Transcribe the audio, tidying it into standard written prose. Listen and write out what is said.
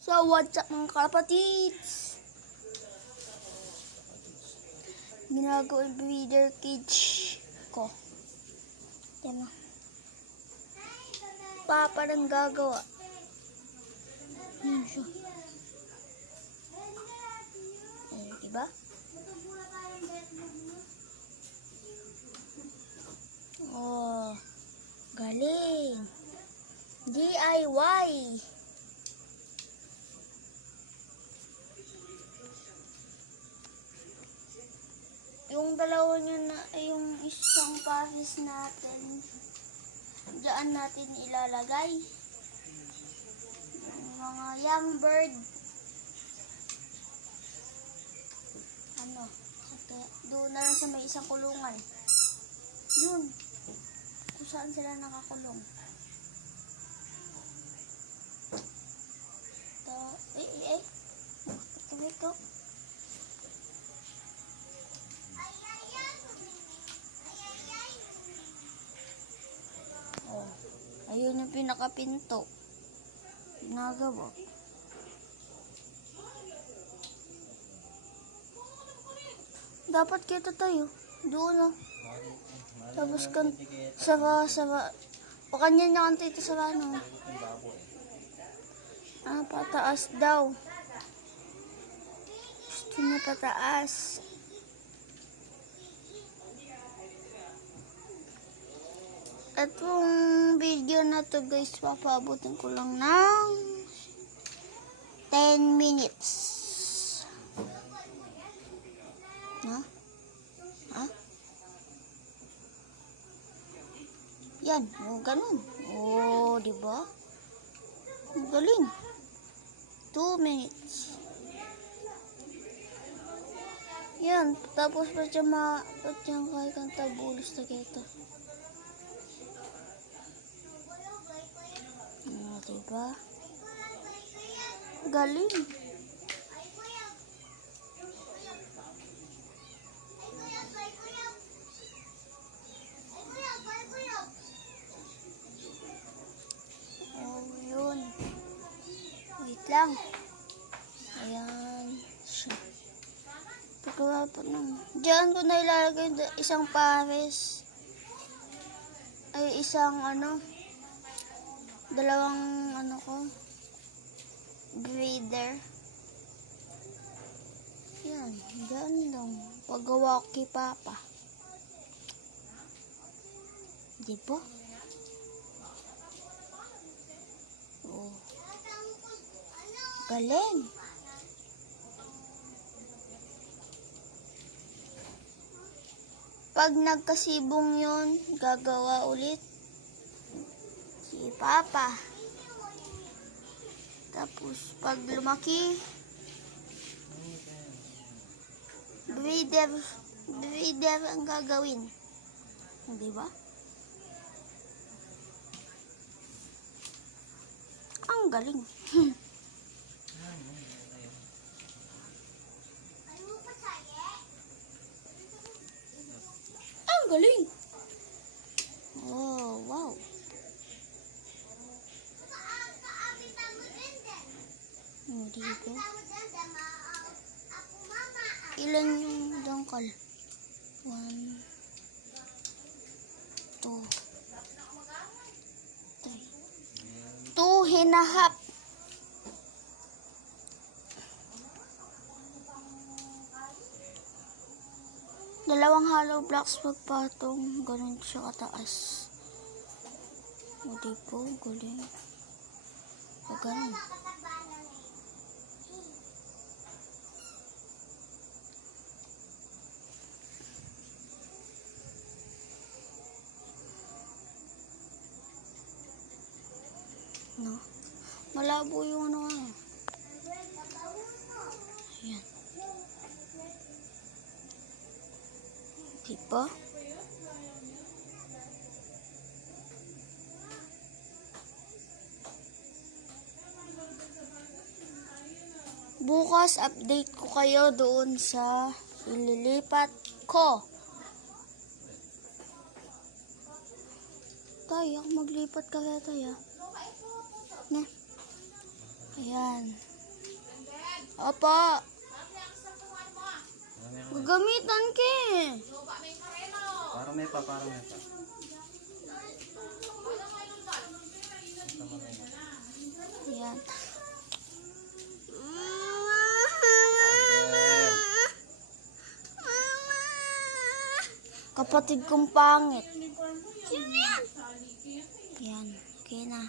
So, what's up mga kapatids? Ginagawa yung breeder cage ko. Yan na. Papa nang gagawa. Yan siya. Ayan, diba? Oh, galing. DIY. Yung dalawa niya na, yung isang pares natin, diyan natin ilalagay. Yung mga young bird. Ano, doon na lang sa may isang kulungan. Yun. Kung saan sila nakakulong. Ito. Oh, ayun yung pinakapinto. Ginagawa. Dapat kita tayo. Doon oh. Tapos kan saba. O kanya niya kanta ito sa ano. Ah, pataas daw. Gusto na pataas. Itong video na to guys, papabutin ko lang ng 10 minutes. Ha? Yan, ganun. Diba? Galing. 2 minutes. Yan, tapos pa siya kahit ang tabulos na kita. Diba? Galing. Oh, yun. Wait lang. Ayan. Pagkawa pa nang. Diyan ko na ilalagay isang pares. Ay, isang dalawang breeder. Yan, dyan lang. Pagawa kay Papa. Diba? Oh. Galing. Pag nagkasibong yun, gagawa ulit si Papa. Tapos, pag lumaki, breeder ang gagawin. Diba? Ang galing. Ang galing. Oh, wow. Dito. Ilan yung dangkal? 1, 2, 3. 2.5. Dalawang hollow blocks pagpatong. Ganun siya kataas. O dipo, galing. O ganun. No? Malabo yung Ayan. Diba? Bukas update ko kayo doon sa ililipat ko. Tayo, maglipat ka kaya tayo. Ne? Ayan. Apa, Marami ako. gagamitan ka eh. Parang may pa. Ito mamaya. Yan. Kapatid kong pangit. Yan. Okay na.